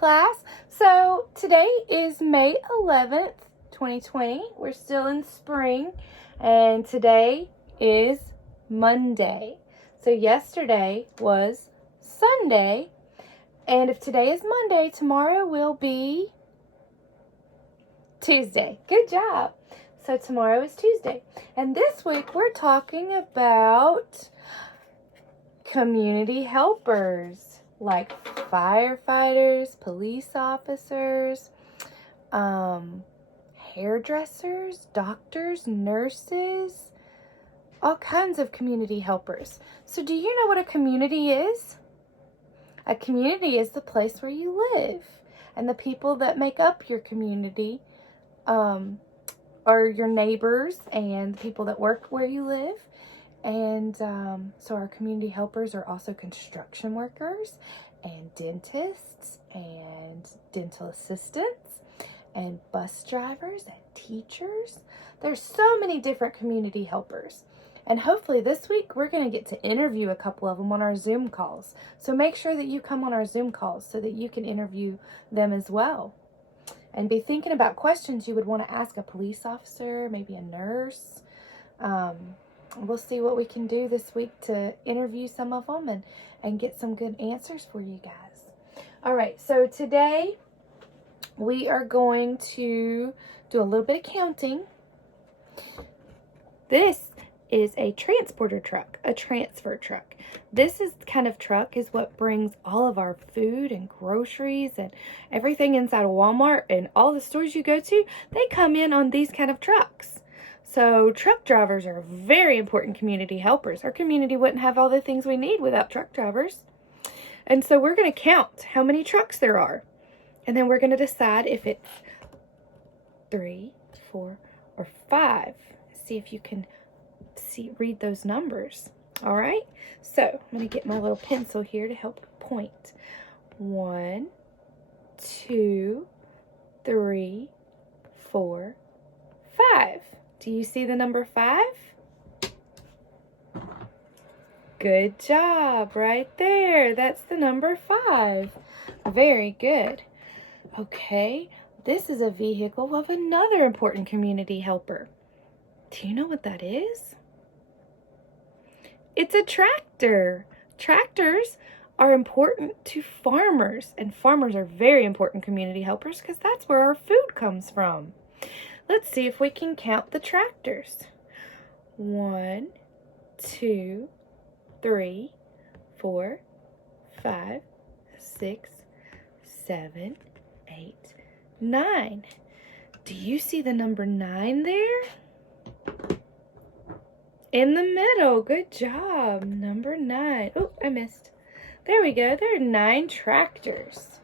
class. So today is May 11th, 2020. We're still in spring, and today is Monday. So yesterday was Sunday, and if today is Monday, tomorrow will be Tuesday. Good job. So tomorrow is Tuesday. And this week we're talking about community helpers like firefighters, police officers, hairdressers, doctors, nurses, all kinds of community helpers. So do you know what a community is? A community is the place where you live, and the people that make up your community are your neighbors and the people that work where you live. And so our community helpers are also construction workers and dentists and dental assistants and bus drivers and teachers. There's so many different community helpers. And hopefully this week we're going to get to interview a couple of them on our Zoom calls. So make sure that you come on our Zoom calls so that you can interview them as well. And be thinking about questions you would want to ask a police officer, maybe a nurse. We'll see what we can do this week to interview some of them and get some good answers for you guys. All right, so today we are going to do a little bit of counting. This is a transporter truck, a transfer truck. This is the kind of truck is what brings all of our food and groceries and everything inside of Walmart and all the stores you go to. They come in on these kind of trucks. So truck drivers are very important community helpers. Our community wouldn't have all the things we need without truck drivers. And so we're going to count how many trucks there are. And then we're going to decide if it's 3, 4, or 5. See if you can read those numbers. All right, so I'm going to get my little pencil here to help point. 1, 2, 3, 4, 5. Do you see the number 5? Good job, right there. That's the number 5. Very good. Okay, this is a vehicle of another important community helper. Do you know what that is? It's a tractor. Tractors are important to farmers, and farmers are very important community helpers because that's where our food comes from. Let's see if we can count the tractors. 1, 2, 3, 4, 5, 6, 7, 8, 9. Do you see the number 9 there? In the middle. Good job. Number 9. Oh, I missed. There we go. There are 9 tractors.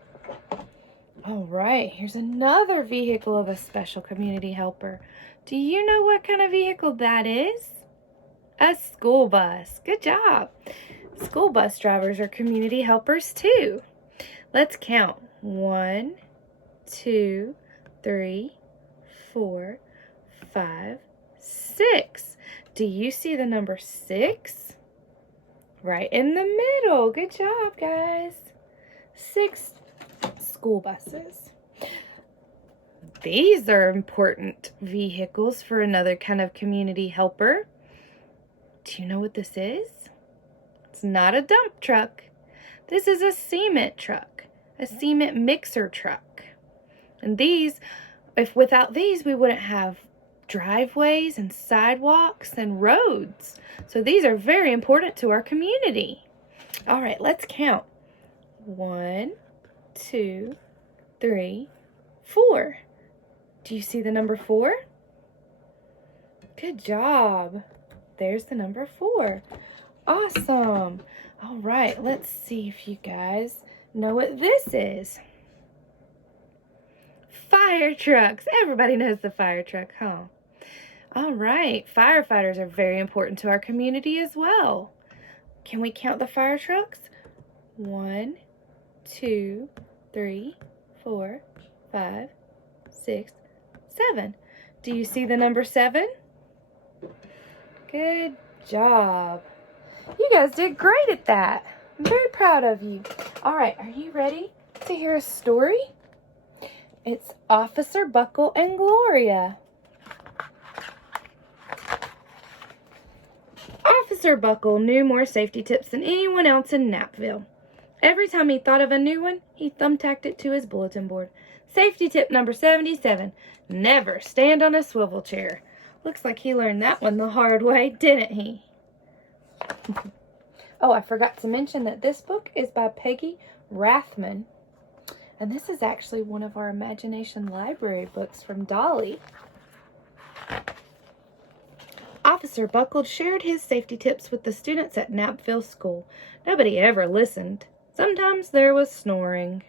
All right. Here's another vehicle of a special community helper. Do you know what kind of vehicle that is? A school bus. Good job. School bus drivers are community helpers too. Let's count. 1, 2, 3, 4, 5, 6. Do you see the number 6? Right in the middle. Good job, guys. 6 school buses. These are important vehicles for another kind of community helper. Do you know what this is? It's not a dump truck. This is a cement truck, a cement mixer truck. And these, if without these, we wouldn't have driveways and sidewalks and roads. So these are very important to our community. All right, let's count. 1, 2, 3, 4. Do you see the number 4? Good job. There's the number 4. Awesome. All right, let's see if you guys know what this is. Fire trucks. Everybody knows the fire truck, huh? All right, firefighters are very important to our community as well. Can we count the fire trucks? 1, 2, 3, 4, 5, 6, 7. Do you see the number 7? Good job. You guys did great at that. I'm very proud of you. All right, are you ready to hear a story? It's Officer Buckle and Gloria. Officer Buckle knew more safety tips than anyone else in Napville. Every time he thought of a new one, he thumbtacked it to his bulletin board. Safety tip number 77, never stand on a swivel chair. Looks like he learned that one the hard way, didn't he? Oh, I forgot to mention that this book is by Peggy Rathman. And this is actually one of our Imagination Library books from Dolly. Officer Buckle shared his safety tips with the students at Napville School. Nobody ever listened. Sometimes there was snoring.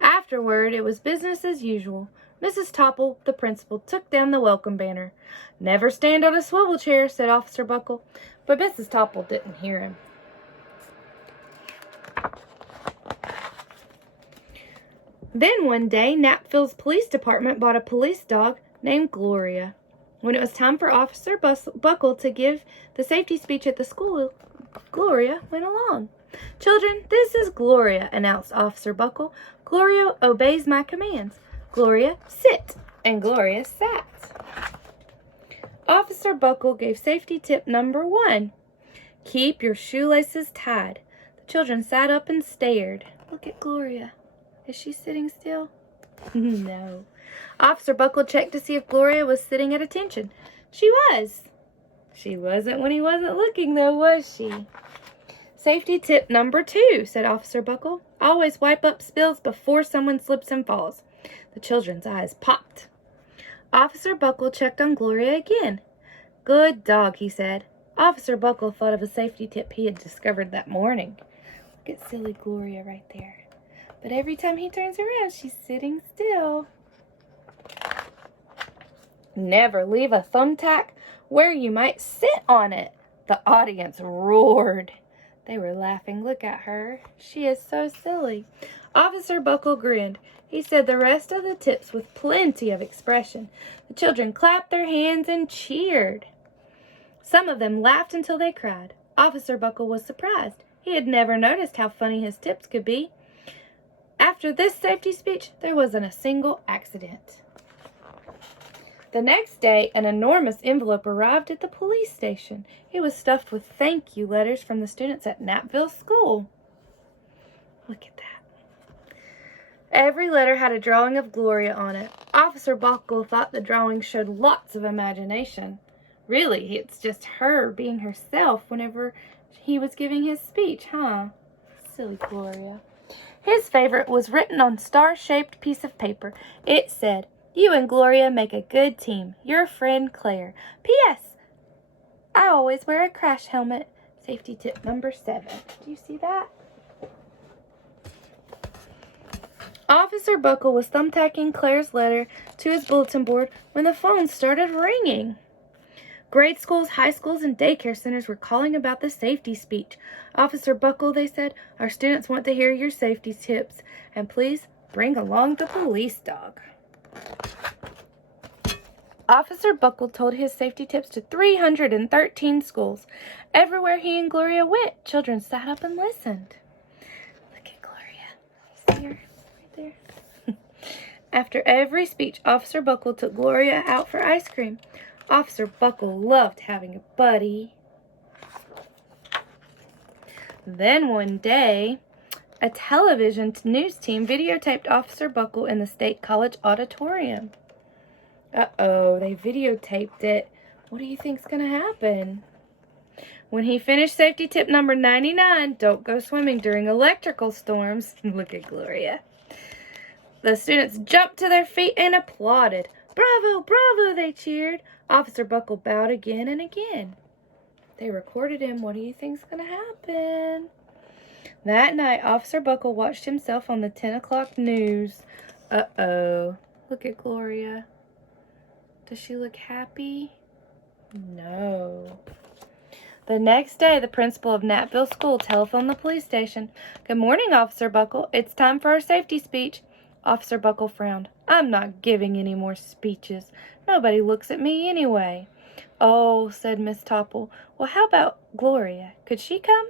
Afterward, it was business as usual. Mrs. Topple, the principal, took down the welcome banner. Never stand on a swivel chair, said Officer Buckle. But Mrs. Topple didn't hear him. Then one day, Napville's police department bought a police dog named Gloria. When it was time for Officer Buckle to give the safety speech at the school, Gloria went along. Children, this is Gloria, announced Officer Buckle. Gloria obeys my commands. Gloria, sit. And Gloria sat. Officer Buckle gave safety tip number 1. Keep your shoelaces tied. The children sat up and stared. Look at Gloria. Is she sitting still? No. Officer Buckle checked to see if Gloria was sitting at attention. She was. She wasn't when he wasn't looking, though, was she? Safety tip number 2, said Officer Buckle. Always wipe up spills before someone slips and falls. The children's eyes popped. Officer Buckle checked on Gloria again. Good dog, he said. Officer Buckle thought of a safety tip he had discovered that morning. Look at silly Gloria right there. But every time he turns around, she's sitting still. Never leave a thumbtack where you might sit on it. The audience roared. They were laughing. Look at her. She is so silly. Officer Buckle grinned. He said the rest of the tips with plenty of expression. The children clapped their hands and cheered. Some of them laughed until they cried. Officer Buckle was surprised. He had never noticed how funny his tips could be. After this safety speech, there wasn't a single accident. The next day, an enormous envelope arrived at the police station. It was stuffed with thank you letters from the students at Napville School. Look at that. Every letter had a drawing of Gloria on it. Officer Buckle thought the drawing showed lots of imagination. Really, it's just her being herself whenever he was giving his speech, huh? Silly Gloria. His favorite was written on a star-shaped piece of paper. It said, "You and Gloria make a good team. Your friend Claire. P.S. I always wear a crash helmet." Safety tip number 7. Do you see that? Officer Buckle was thumbtacking Claire's letter to his bulletin board when the phone started ringing. Grade schools, high schools, and daycare centers were calling about the safety speech. Officer Buckle, they said, our students want to hear your safety tips, and please bring along the police dog. Officer Buckle told his safety tips to 313 schools. Everywhere he and Gloria went, children sat up and listened. Look at Gloria. You see her right there? After every speech, Officer Buckle took Gloria out for ice cream. Officer Buckle loved having a buddy. Then one day, a television news team videotaped Officer Buckle in the State College auditorium. Uh-oh, they videotaped it. What do you think's going to happen? When he finished safety tip number 99, don't go swimming during electrical storms. Look at Gloria. The students jumped to their feet and applauded. Bravo, bravo, they cheered. Officer Buckle bowed again and again. They recorded him. What do you think's going to happen? That night, Officer Buckle watched himself on the 10 o'clock news. Uh-oh. Look at Gloria. Does she look happy? No. The next day, the principal of Napville School telephoned the police station. Good morning, Officer Buckle. It's time for our safety speech. Officer Buckle frowned. I'm not giving any more speeches. Nobody looks at me anyway. Oh, said Miss Topple. Well, how about Gloria? Could she come?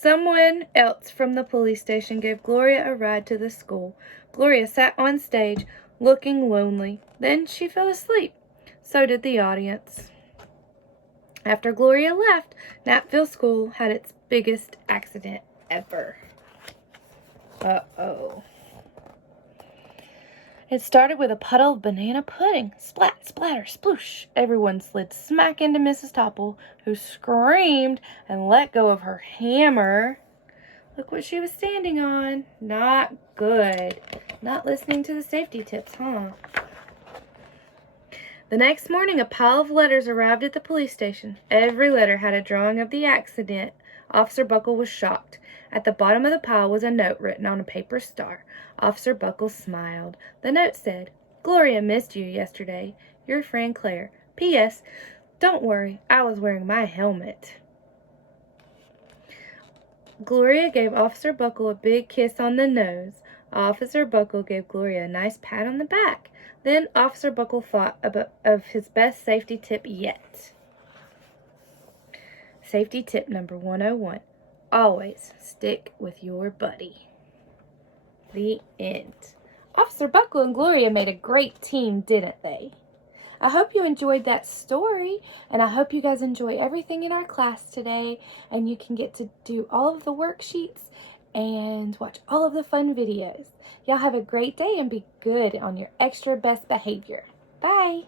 Someone else from the police station gave Gloria a ride to the school. Gloria sat on stage, looking lonely. Then she fell asleep. So did the audience. After Gloria left, Knapville School had its biggest accident ever. Uh-oh. It started with a puddle of banana pudding. Splat, splatter, sploosh. Everyone slid smack into Mrs. Topple, who screamed and let go of her hammer. Look what she was standing on. Not good. Not listening to the safety tips, huh? The next morning, a pile of letters arrived at the police station. Every letter had a drawing of the accident. Officer Buckle was shocked. At the bottom of the pile was a note written on a paper star. Officer Buckle smiled. The note said, "Gloria missed you yesterday. Your friend Claire. P.S. Don't worry, I was wearing my helmet." Gloria gave Officer Buckle a big kiss on the nose. Officer Buckle gave Gloria a nice pat on the back. Then Officer Buckle thought of his best safety tip yet. Safety tip number 101. Always stick with your buddy. The end. Officer Buckle and Gloria made a great team, didn't they? I hope you enjoyed that story, and I hope you guys enjoy everything in our class today, and you can get to do all of the worksheets and watch all of the fun videos. Y'all have a great day and be good on your extra best behavior. Bye.